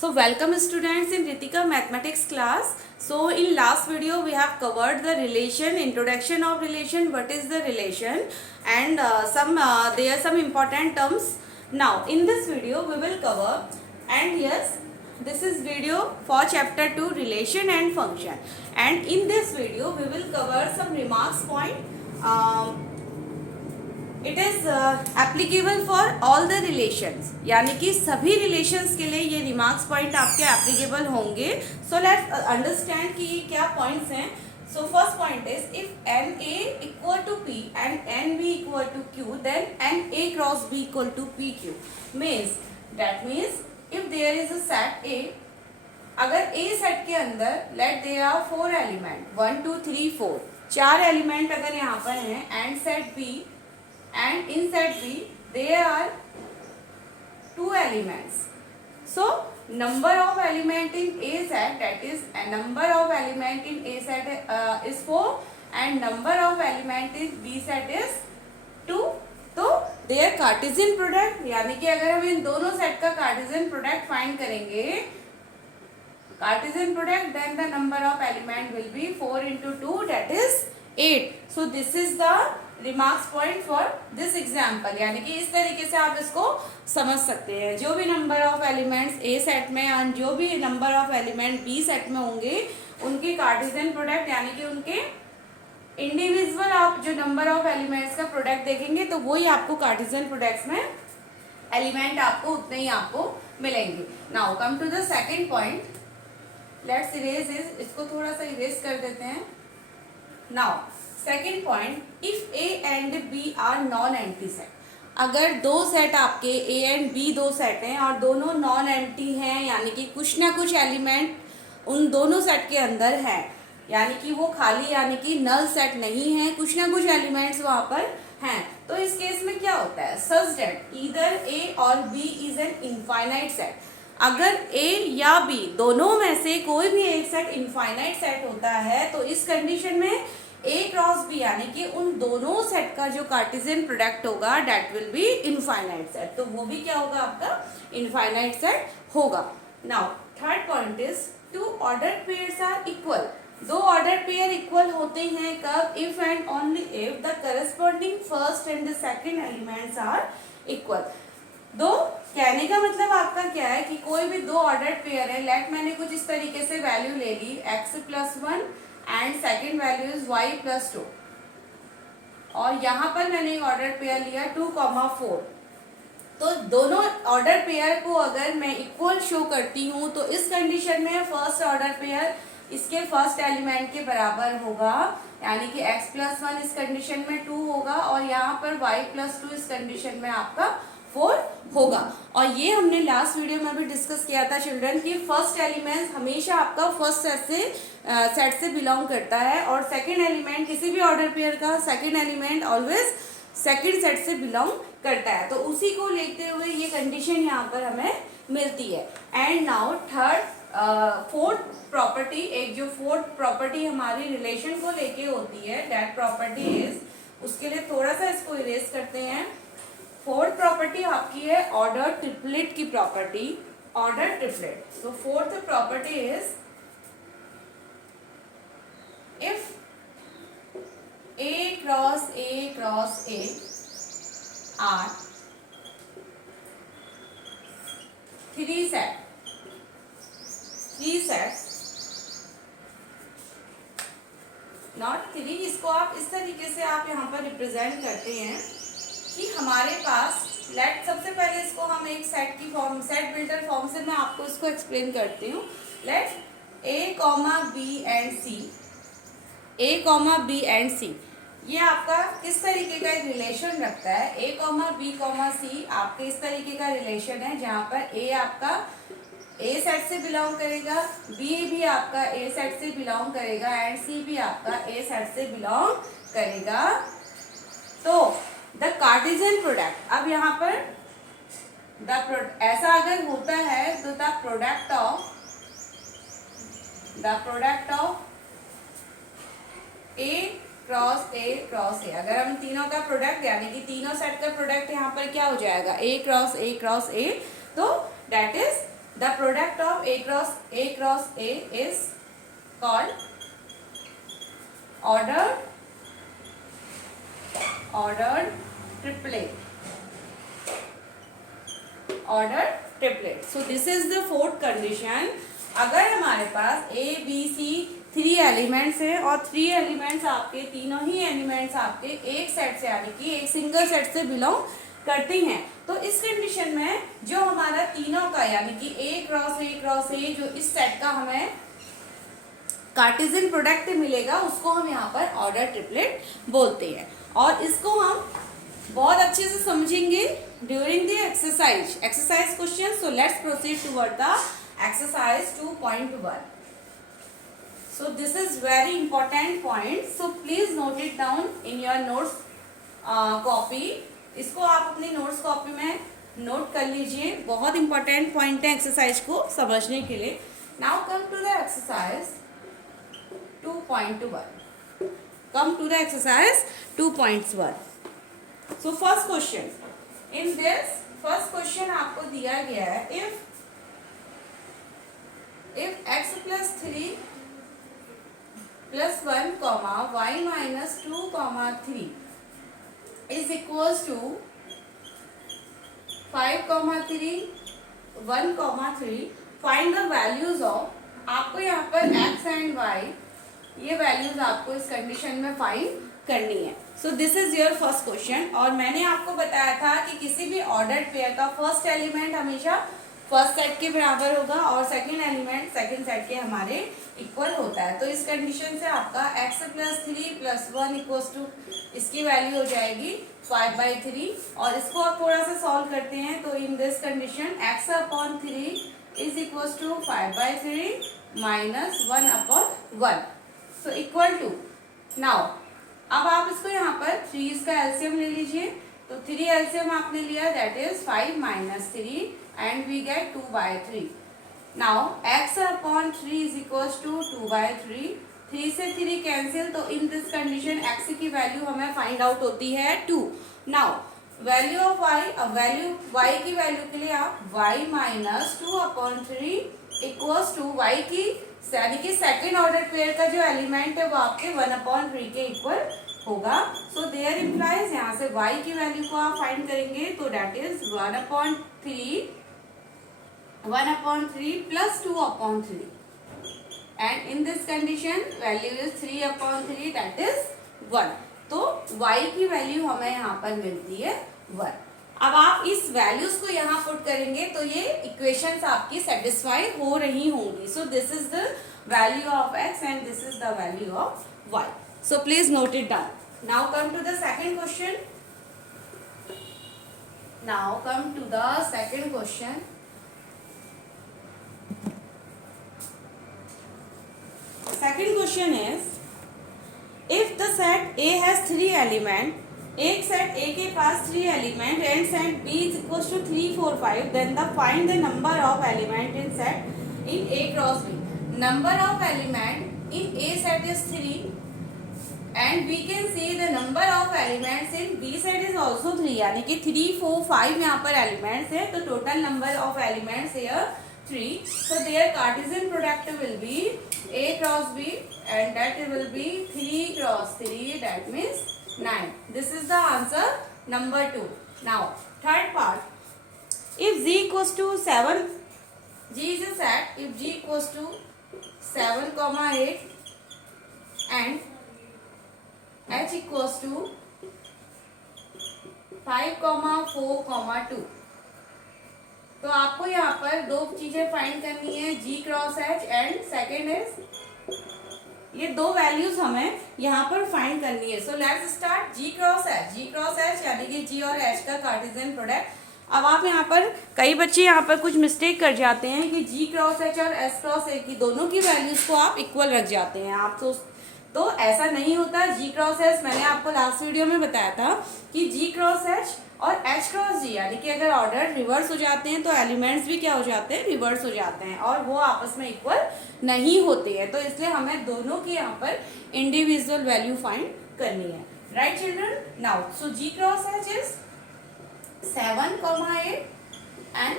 So welcome students in Ritika mathematics class. So in last video we have covered the relation, introduction of relation, what is the relation, and there are some important terms. Now in this video we will cover, and yes, this is video for chapter 2 relation and function, and in this video we will cover some remarks point. It is applicable for all the relations, यानी कि सभी relations के लिए ये remarks point आपके applicable होंगे. So let's understand कि ये क्या पॉइंट्स हैं. So first point is if N A equal to P and N B equal to Q then N A cross B equal to P Q. Means if there is a set A, अगर A set के अंदर let there are 4 element 1 2 3 4 4 element अगर यहाँ पर हैं, and set B, and in set B there are 2 elements. So number of element in A set, that is a number of element in A set is 4 and number of element in B set is 2. तो their Cartesian product, यानी कि अगर हम इन दोनों set का Cartesian product find करेंगे, Cartesian product, then the number of element will be 4 into 2, that is 8. So this is the remarks point for this example, यानी कि इस तरीके से आप इसको समझ सकते हैं. जो भी number of elements A set में और जो भी number of element B set में होंगे, उनके कार्टेशियन प्रोडक्ट यानी कि उनके इंडिविजुअल आप जो नंबर ऑफ एलिमेंट्स का प्रोडक्ट देखेंगे तो वही आपको कार्टेशियन प्रोडक्ट्स में एलिमेंट आपको उतने ही आपको मिलेंगे. Now come to the second point. Let's erase इसको थोड़ा सा इरेज कर देते हैं. Now second point, if A and B are non empty set. अगर दो सेट आपके ए एंड बी दो सेट हैं और दोनों नॉन एम्प्टी हैं, यानी कि कुछ ना कुछ एलिमेंट उन दोनों सेट के अंदर है, यानी कि वो खाली यानी कि नल सेट नहीं है, कुछ ना कुछ एलिमेंट्स वहां पर हैं, तो इस केस में क्या होता है, such that either A or B is an infinite set. अगर ए या बी दोनों में से कोई भी एक सेट इनफाइनाइट सेट होता है तो इस कंडीशन में ए क्रॉस बी यानी कि उन दोनों सेट का जो कार्टेशियन प्रोडक्ट होगा that will be infinite set. तो वो भी क्या होगा, आपका इनफाइनाइट सेट होगा. Now third point is two order pairs are equal. दो ऑर्डर पेयर इक्वल होते हैं कब, if and only if the corresponding first and the second elements are equal. दो कहने का मतलब आपका क्या है कि कोई भी दो ऑर्डर पेयर है, लेट मैंने कुछ इस तरीके से वैल्यू ले ली x+1 and second value is y+2, और यहाँ पर मैंने एक ऑर्डर पेयर लिया 2,4. तो दोनों ऑर्डर पेयर को अगर मैं इक्वल शो करती हूँ तो इस कंडीशन में फर्स्ट ऑर्डर पेयर इसके फर्स्ट एलिमेंट के बराबर होगा, यानी कि x+1 इस कंडीशन में 2 होगा और यहाँ पर y+2 इस कंडीशन में आपका 4 होगा. और ये हमने लास्ट वीडियो में भी डिस्कस किया था चिल्ड्रन कि फर्स्ट एलिमेंट हमेशा आपका फर्स्ट सेट से बिलोंग करता है, और सेकंड एलिमेंट किसी भी ऑर्डर पेयर का second element always second set से बिलोंग करता है. तो उसी को लेते हुए ये कंडीशन यहाँ पर हमें मिलती है. एंड नाउ फोर्थ प्रॉपर्टी, एक जो फोर्थ प्रॉपर्टी हमारी रिलेशन को लेके होती है, दैट प्रॉपर्टी इज, उसके लिए थोड़ा सा इसको इरेज करते हैं. फोर्थ प्रॉपर्टी आपकी है ऑर्डर ट्रिपलेट की property, order triplet. So fourth property is if A cross A are 3 set not 3, इसको आप इस तरीके से आप यहाँ पर रिप्रेजेंट करते हैं कि हमारे पास लेट, सबसे पहले इसको हम एक सेट की फॉर्म, सेट बिल्डर फॉर्म से मैं आपको इसको एक्सप्लेन करती हूँ. Let A, B and C, ये आपका किस तरीके का रिलेशन रखता है. A, B, C आपके इस तरीके का रिलेशन है जहाँ पर A आपका A सेट से बिलोंग करेगा, B भी आपका A सेट से बिलोंग करेगा एंड C भी आपका A सेट से बिलोंग करेगा. तो द कार्टेशियन प्रोडक्ट, अब यहाँ पर ऐसा अगर होता है तो the product of A cross A, अगर हम तीनों का प्रोडक्ट यानी कि तीनों सेट का प्रोडक्ट यहाँ पर क्या हो जाएगा, A क्रॉस A, तो that is the product of A cross A is called ordered triplet. So this is the fourth condition. अगर हमारे पास A B C 3 एलिमेंट्स है और 3 एलिमेंट्स आपके, तीनों ही एलिमेंट्स आपके एक सेट से यानी कि एक सिंगल सेट से बिलोंग करती हैं, तो इस कंडीशन में जो हमारा तीनों का यानी कि A क्रॉस A जो इस सेट का हमें कार्टेशियन प्रोडक्ट मिलेगा उसको हम यहाँ पर ऑर्डर ट्रिपलेट बोलते हैं। और इसको हम बहुत अच्छे से समझेंगे during the exercise question. So let's proceed toward the exercise 2.1. So this is very important point. So please note it down in your notes copy. इसको आप अपनी नोट्स कॉपी में नोट कर लीजिए, बहुत इंपॉर्टेंट पॉइंट है एक्सरसाइज को समझने के लिए। Now come to the exercise 2.1. Come to the exercise 2.1. So first question. In this first question आपको दिया गया है if x plus 3 plus 1 comma y minus 2 comma 3 is equals to 5 comma 3 1 comma 3 find the values of, आपको यहाँ पर x and y ये values आपको इस कंडीशन में फाइंड करनी है। सो this is your first question. और मैंने आपको बताया था कि किसी भी ऑर्डर्ड पेयर का फर्स्ट एलिमेंट हमेशा फर्स्ट सेट के बराबर होगा और सेकंड एलिमेंट सेकंड सेट के हमारे इक्वल होता है। तो इस कंडीशन से आपका x plus 3 plus 1 equals to इसकी वैल्यू हो जाएगी 5/3। और इसको आप थोड़ा सा सॉल्व करते हैं तो in this condition x/3 is equals to 5/3 minus 1/1। So equal to, now अब आप इसको यहाँ पर 3 का एलसीएम ले लीजिए। तो 3 एलसीएम आपने लिया that is 5 minus 3 and we get 2/3. Now x/3 is equals to 2/3. 3 से 3 कैंसिल, तो इन दिस कंडीशन x की वैल्यू हमें फाइंड आउट होती है 2. नाउ वैल्यू ऑफ y, अब वैल्यू y की वैल्यू के लिए आप y minus 2/3 equals to y की यानी कि सेकेंड ऑर्डर पेयर का जो एलिमेंट है वो आपके 1/3 के इक्वल होगा। सो देयर इम्प्लाइज यहाँ से y की वैल्यू को आप फाइंड करेंगे तो that is 1/3 plus 2/3 and in this condition value is 3/3 that is 1। तो y की वैल्यू हमें यहाँ पर मिलती है 1। अब आप इस वैल्यूज को यहाँ पुट करेंगे तो ये इक्वेशंस आपकी सेटिस्फाई हो रही होंगी। So this is the value of x and this is the value of y. So please note it down. Now come to the second question. Second question is if the set A has 3 element, एक set A के पास 3 element and set B is equals to 3 4 5, then find the number of element in set in A cross B. Number of element in A set is 3 and we can see the number of elements in B set is also 3, यानी कि 3 4 5 यहाँ पर elements है तो total number of elements here 3. So their Cartesian product will be A cross B and that will be 3 cross 3, that means 9. This is the answer number 2. Now third part, if G equals to 7, G is a set, if G equals to 7, 8 and H equals to 5, 4, 2, तो आपको यहाँ पर दो चीजें find करनी है, G cross H and second is ये दो वैल्यूज हमें यहाँ पर फाइंड करनी है। So let's start G cross H यानी कि G और H का कार्टेशियन प्रोडक्ट। अब आप यहाँ पर कई बच्चे यहाँ पर कुछ मिस्टेक कर जाते हैं कि G क्रॉस H और S क्रॉस A की दोनों की वैल्यूज को आप इक्वल रख जाते हैं। आप तो ऐसा नहीं होता। G क्रॉस H मैंने आपको लास्ट वीडियो में बताया था कि G क्रॉस H और H क्रॉस G यानी कि अगर ऑर्डर रिवर्स हो जाते हैं तो एलिमेंट्स भी क्या हो जाते हैं, रिवर्स हो जाते हैं और वो आपस में इक्वल नहीं होते हैं। तो इसलिए हमें दोनों की यहाँ पर इंडिविजुअल वैल्यू फाइंड करनी है। Right children, now so G cross H is 7, 8 and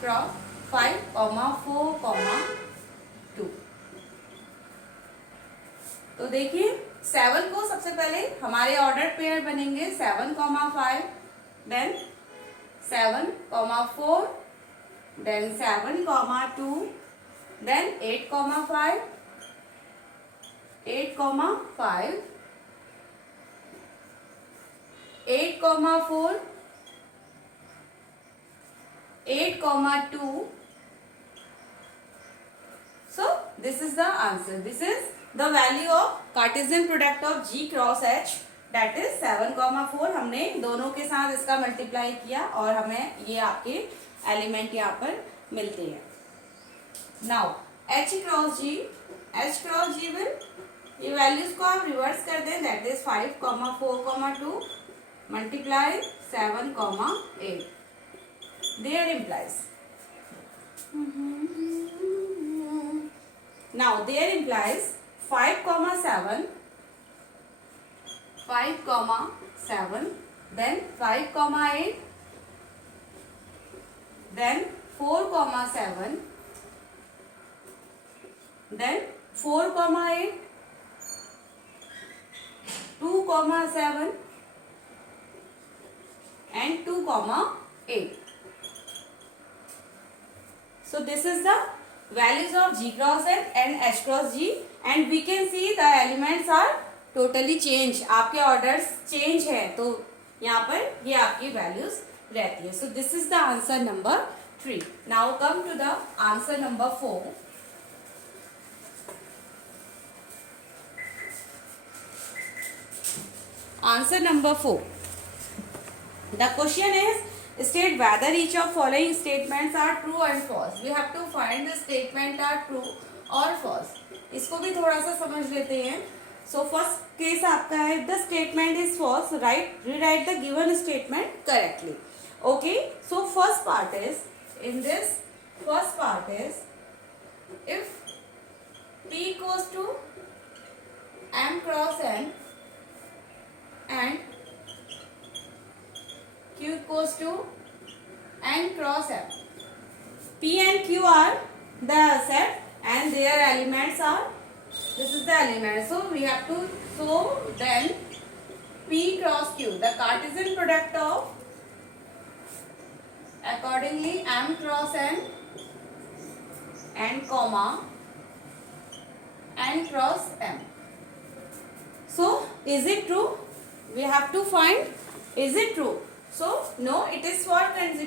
cross 5,4,2। तो देखिए 7 को सबसे पहले हमारे ऑर्डर पेयर बनेंगे 7,5, then 7,4, then 7,2, then 8,5, 8,5, 8,4, 8,2. So this is the answer. This is the value of Cartesian product of G cross H, that is 7,4। हमने दोनों के साथ इसका मल्टीप्लाई किया और हमें ये आपके एलिमेंट यहाँ पर मिलते हैं। Now H cross G will, ये वैल्यूज को आप रिवर्स कर दें, that is 5,4,2 multiply 7,8. There implies, now there implies 5,7, 5,7, then 5,8, then 4,7, then 4,8, 2,7 and 2,8. So this is the values of G cross H and H cross G, and we can see the elements are totally changed. आपके orders change है तो यहाँ पर ये आपकी values रहती है. So this is the answer number 3. Now come to the answer number 4. Answer number 4. The question is, state whether each of following statements are true and false. We have to find the statement are true or false. इसको भी थोड़ा सा समझ लेते हैं. So first case आपका है, the statement is false, rewrite the given statement correctly. Okay, so first part is, in this first part is, if P equals to M cross N and Q equals to N cross M. P and Q are the set and their elements are, this is the element. So we have to, so then P cross Q, the Cartesian product of accordingly M cross N and comma N cross M. So is it true? We have to find, is it true? So no, it is for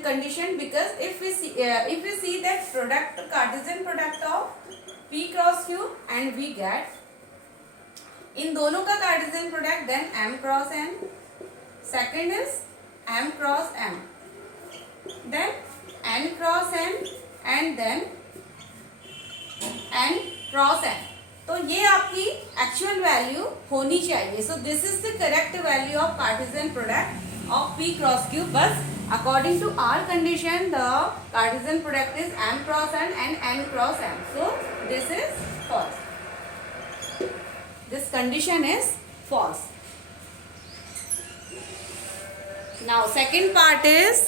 condition, because if we see that product, Cartesian product of P cross Q and we get इन दोनों का Cartesian product, then M cross N, second is M cross M, then N cross N and then N cross N. तो ये आपकी actual value होनी चाहिए. So this is the correct value of Cartesian product of P cross Q. बस according to our condition the Cartesian product is M cross N and N cross M. So this is false. This condition is false. Now second part is